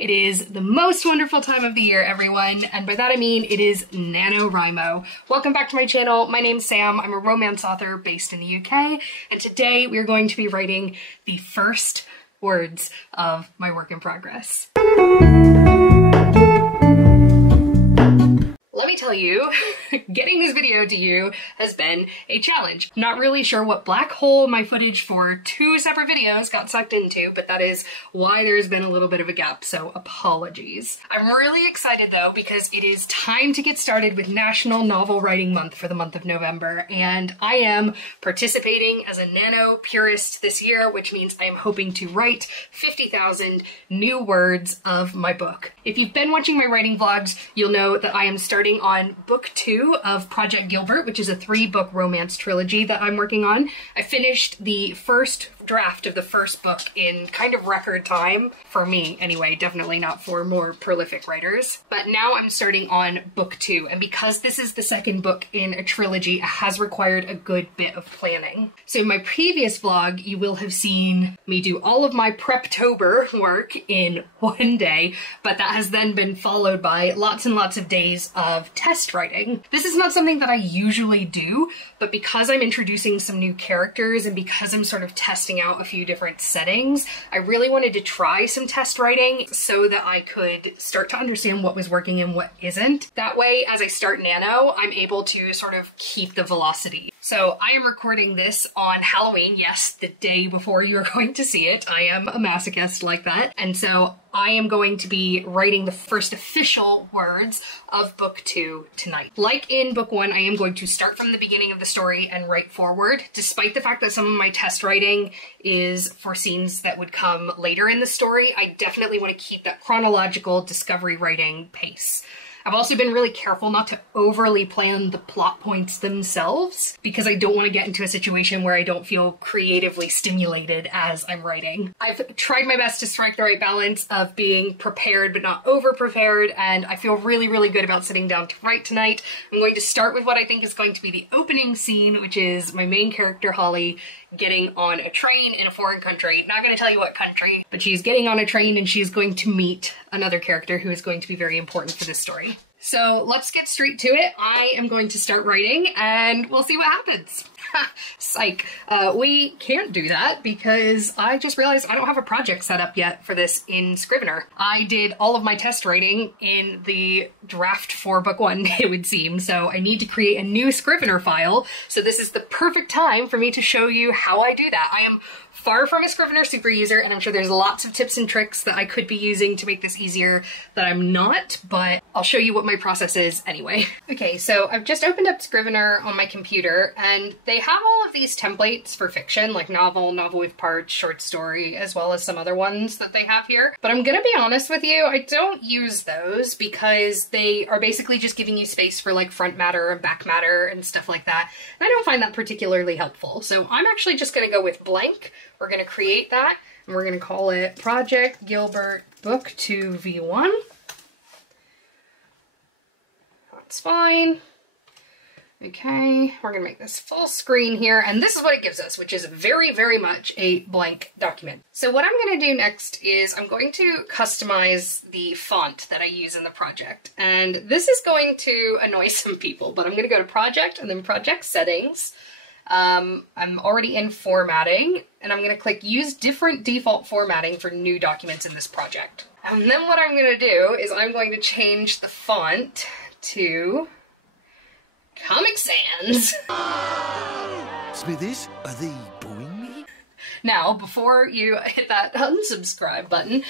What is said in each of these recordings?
It is the most wonderful time of the year, everyone, and by that I mean it is NaNoWriMo. Welcome back to my channel. My name's Sam. I'm a romance author based in the UK, and today we're going to be writing the first words of my work in progress. Let me tell you, getting this video to you has been a challenge. Not really sure what black hole my footage for 2 separate videos got sucked into, but that is why there's been a little bit of a gap, so apologies. I'm really excited though because it is time to get started with National Novel Writing Month for the month of November, and I am participating as a nano purist this year, which means I am hoping to write 50,000 new words of my book. If you've been watching my writing vlogs, you'll know that I am starting on book 2 of Project Gilbert, which is a 3-book romance trilogy that I'm working on. I finished the first draft of the first book in kind of record time, for me anyway, definitely not for more prolific writers. But now I'm starting on book 2, and because this is the second book in a trilogy, it has required a good bit of planning. So in my previous vlog, you will have seen me do all of my Preptober work in one day, but that has then been followed by lots and lots of days of test writing. This is not something that I usually do, but because I'm introducing some new characters and because I'm sort of testing out a few different settings, I really wanted to try some test writing so that I could start to understand what was working and what isn't. That way, as I start Nano, I'm able to sort of keep the velocity. So I am recording this on Halloween, yes, the day before you are going to see it. I am a masochist like that. And so I am going to be writing the first official words of book 2 tonight. Like in book 1, I am going to start from the beginning of the story and write forward, despite the fact that some of my test writing is for scenes that would come later in the story. I definitely want to keep that chronological discovery writing pace. I've also been really careful not to overly plan the plot points themselves because I don't want to get into a situation where I don't feel creatively stimulated as I'm writing. I've tried my best to strike the right balance of being prepared but not over prepared, and I feel really, really good about sitting down to write tonight. I'm going to start with what I think is going to be the opening scene, which is my main character, Holly, getting on a train in a foreign country. Not going to tell you what country, but she's getting on a train and she's going to meet another character who is going to be very important for this story. So let's get straight to it. I am going to start writing and we'll see what happens. Psych. We can't do that because I just realized I don't have a project set up yet for this in Scrivener. I did all of my test writing in the draft for book 1, it would seem, so I need to create a new Scrivener file. So this is the perfect time for me to show you how I do that. I am far from a Scrivener super user, and I'm sure there's lots of tips and tricks that I could be using to make this easier that I'm not, but I'll show you what my process is anyway. Okay, so I've just opened up Scrivener on my computer, and they have all of these templates for fiction, like novel, novel with parts, short story, as well as some other ones that they have here. But I'm gonna be honest with you, I don't use those because they are basically just giving you space for like front matter and back matter and stuff like that. And I don't find that particularly helpful. So I'm actually just gonna go with blank. We're gonna create that and we're gonna call it Project Gilbert Book 2 V1. That's fine. Okay, we're gonna make this full screen here, and this is what it gives us, which is very, very much a blank document. So what I'm gonna do next is I'm going to customize the font that I use in the project. And this is going to annoy some people, but I'm gonna go to Project and then Project Settings. I'm already in formatting, and I'm gonna click Use Different Default Formatting for new documents in this project. And then what I'm gonna do is I'm going to change the font to Comic Sans. Smithies, are they booing me? Now, before you hit that unsubscribe button,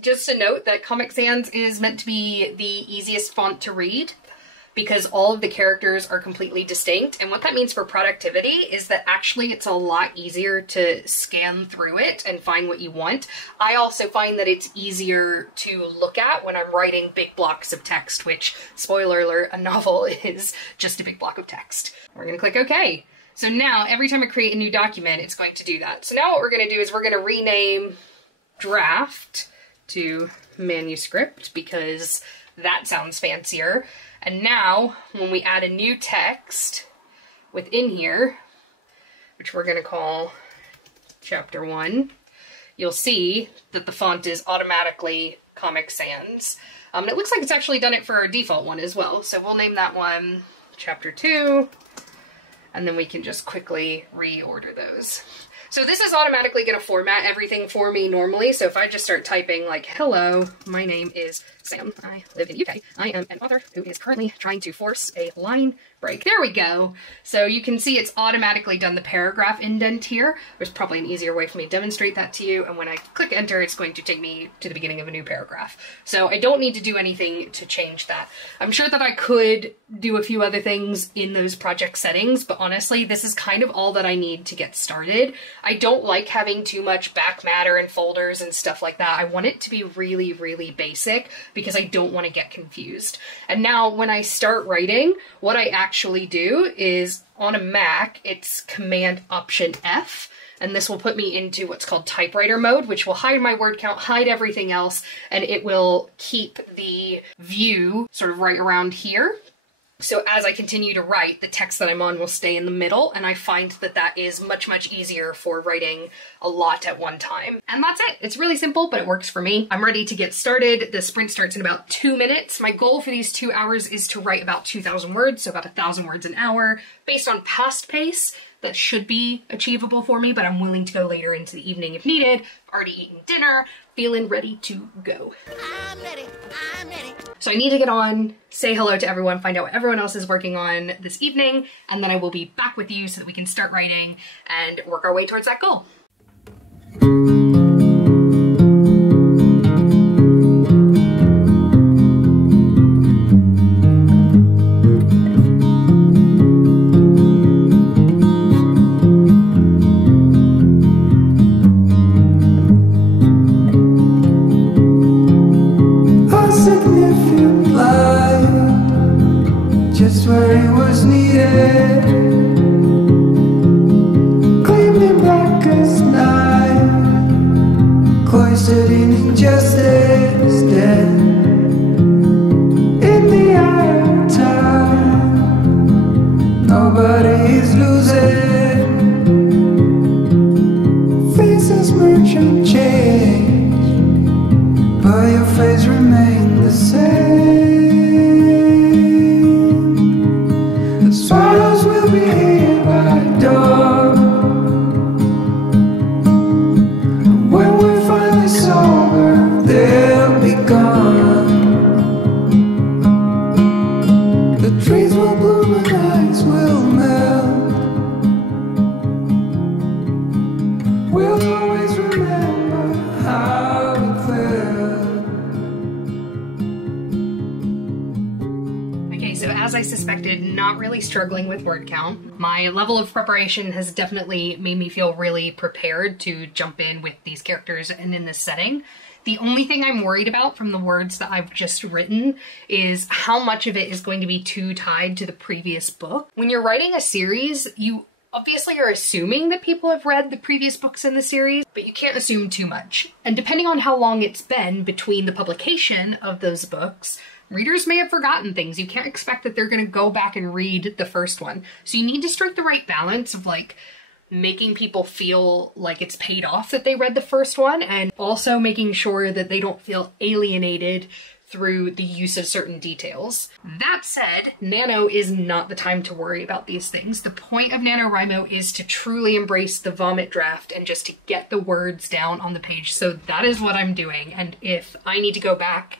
just a note that Comic Sans is meant to be the easiest font to read because all of the characters are completely distinct. And what that means for productivity is that actually it's a lot easier to scan through it and find what you want. I also find that it's easier to look at when I'm writing big blocks of text, which, spoiler alert, a novel is just a big block of text. We're gonna click OK. So now every time I create a new document, it's going to do that. So now what we're gonna do is we're gonna rename draft to manuscript because that sounds fancier. And now, when we add a new text within here, which we're going to call chapter 1, you'll see that the font is automatically Comic Sans. And it looks like it's actually done it for our default one as well. So we'll name that one Chapter 2, and then we can just quickly reorder those. So this is automatically going to format everything for me normally. So if I just start typing like, hello, my name is Sam. I live in the UK. I am an author who is currently trying to force a line break. There we go. So you can see it's automatically done the paragraph indent here. There's probably an easier way for me to demonstrate that to you. And when I click enter, it's going to take me to the beginning of a new paragraph. So I don't need to do anything to change that. I'm sure that I could do a few other things in those project settings, but honestly, this is kind of all that I need to get started. I don't like having too much back matter and folders and stuff like that. I want it to be really, really basic because I don't want to get confused. And now when I start writing, what I actually do is on a Mac, it's Command Option F, and this will put me into what's called typewriter mode, which will hide my word count, hide everything else, and it will keep the view sort of right around here. So as I continue to write, the text that I'm on will stay in the middle, and I find that that is much, much easier for writing a lot at one time. And that's it. It's really simple, but it works for me. I'm ready to get started. The sprint starts in about 2 minutes. My goal for these 2 hours is to write about 2,000 words, so about 1,000 words an hour. Based on past pace, that should be achievable for me, but I'm willing to go later into the evening if needed. I've already eaten dinner, feeling ready to go. I'm ready. I'm ready. So I need to get on, say hello to everyone, find out what everyone else is working on this evening, and then I will be back with you so that we can start writing and work our way towards that goal. Just where it was needed, claimed in black as night, cloistered in injustice, dead in the eye of time. Nobody is losing, faces merchant change, but your face remains the same. Swallows will be here by dawn, and when we're finally sober, they'll be gone. The trees will bloom and ice will melt. We'll always remember how it felt. Okay, so as I suspected, not really struggling with word count. My level of preparation has definitely made me feel really prepared to jump in with these characters and in this setting. The only thing I'm worried about from the words that I've just written is how much of it is going to be too tied to the previous book. When you're writing a series, you obviously are assuming that people have read the previous books in the series, but you can't assume too much. And depending on how long it's been between the publication of those books, readers may have forgotten things. You can't expect that they're going to go back and read the first one. So you need to strike the right balance of like making people feel like it's paid off that they read the first one, and also making sure that they don't feel alienated through the use of certain details. That said, Nano is not the time to worry about these things. The point of NaNoWriMo is to truly embrace the vomit draft and just to get the words down on the page. So that is what I'm doing. And if I need to go back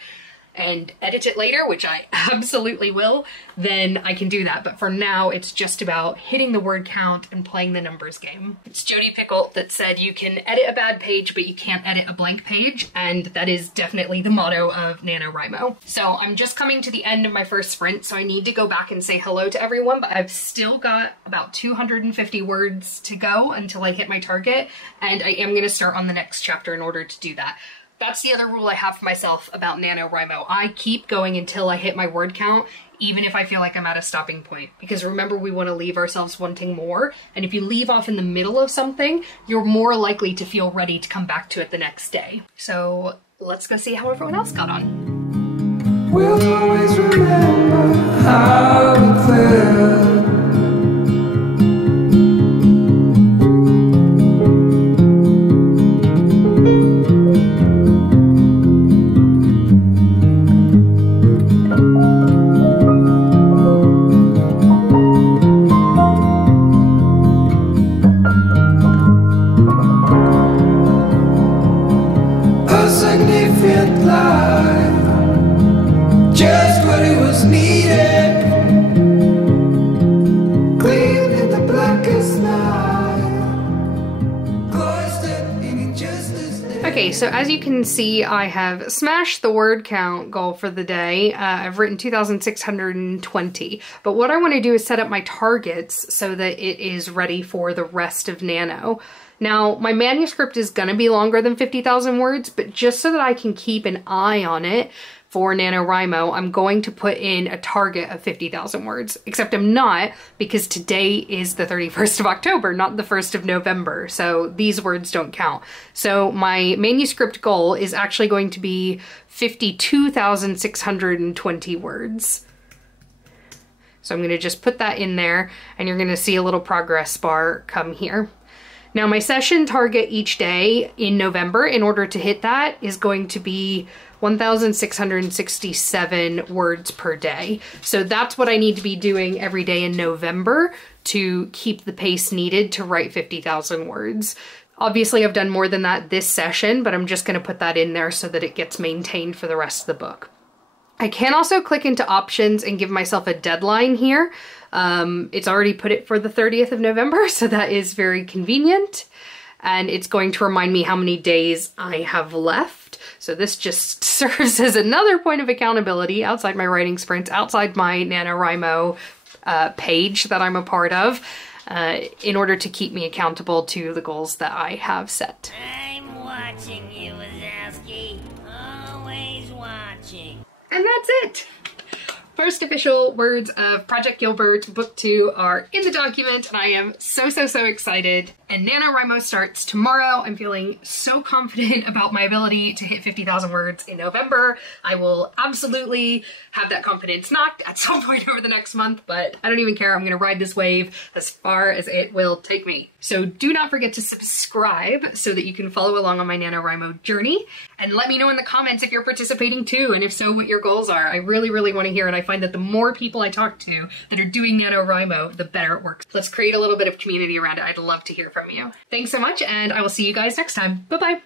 and edit it later, which I absolutely will, then I can do that. But for now, it's just about hitting the word count and playing the numbers game. It's Jody Pickle that said you can edit a bad page, but you can't edit a blank page, and that is definitely the motto of NaNoWriMo. So I'm just coming to the end of my first sprint, so I need to go back and say hello to everyone, but I've still got about 250 words to go until I hit my target, and I am gonna start on the next chapter in order to do that. That's the other rule I have for myself about NaNoWriMo. I keep going until I hit my word count, even if I feel like I'm at a stopping point. Because remember, we want to leave ourselves wanting more. And if you leave off in the middle of something, you're more likely to feel ready to come back to it the next day. So let's go see how everyone else got on. We'll always remember how it felt. Okay, so as you can see, I have smashed the word count goal for the day. I've written 2,620, but what I want to do is set up my targets so that it is ready for the rest of Nano. Now, my manuscript is going to be longer than 50,000 words, but just so that I can keep an eye on it for NaNoWriMo, I'm going to put in a target of 50,000 words, except I'm not, because today is the 31st of October, not the 1st of November, so these words don't count. So my manuscript goal is actually going to be 52,620 words. So I'm going to just put that in there, and you're going to see a little progress bar come here. Now my session target each day in November, in order to hit that, is going to be 1,667 words per day. So that's what I need to be doing every day in November to keep the pace needed to write 50,000 words. Obviously I've done more than that this session, but I'm just going to put that in there so that it gets maintained for the rest of the book. I can also click into options and give myself a deadline here. It's already put it for the 30th of November, so that is very convenient. And it's going to remind me how many days I have left. So this just serves as another point of accountability outside my writing sprints, outside my NaNoWriMo page that I'm a part of, in order to keep me accountable to the goals that I have set. I'm watching you, Wazowski. Always watching. And that's it. First official words of Project Gilbert Book 2 are in the document, and I am so excited. And NaNoWriMo starts tomorrow. I'm feeling so confident about my ability to hit 50,000 words in November. I will absolutely have that confidence knocked at some point over the next month, but I don't even care. I'm going to ride this wave as far as it will take me. So do not forget to subscribe so that you can follow along on my NaNoWriMo journey. And let me know in the comments if you're participating too, and if so, what your goals are. I really want to hear it. I find that the more people I talk to that are doing NaNoWriMo, the better it works. Let's create a little bit of community around it. I'd love to hear from you. Thanks so much, and I will see you guys next time. Bye-bye.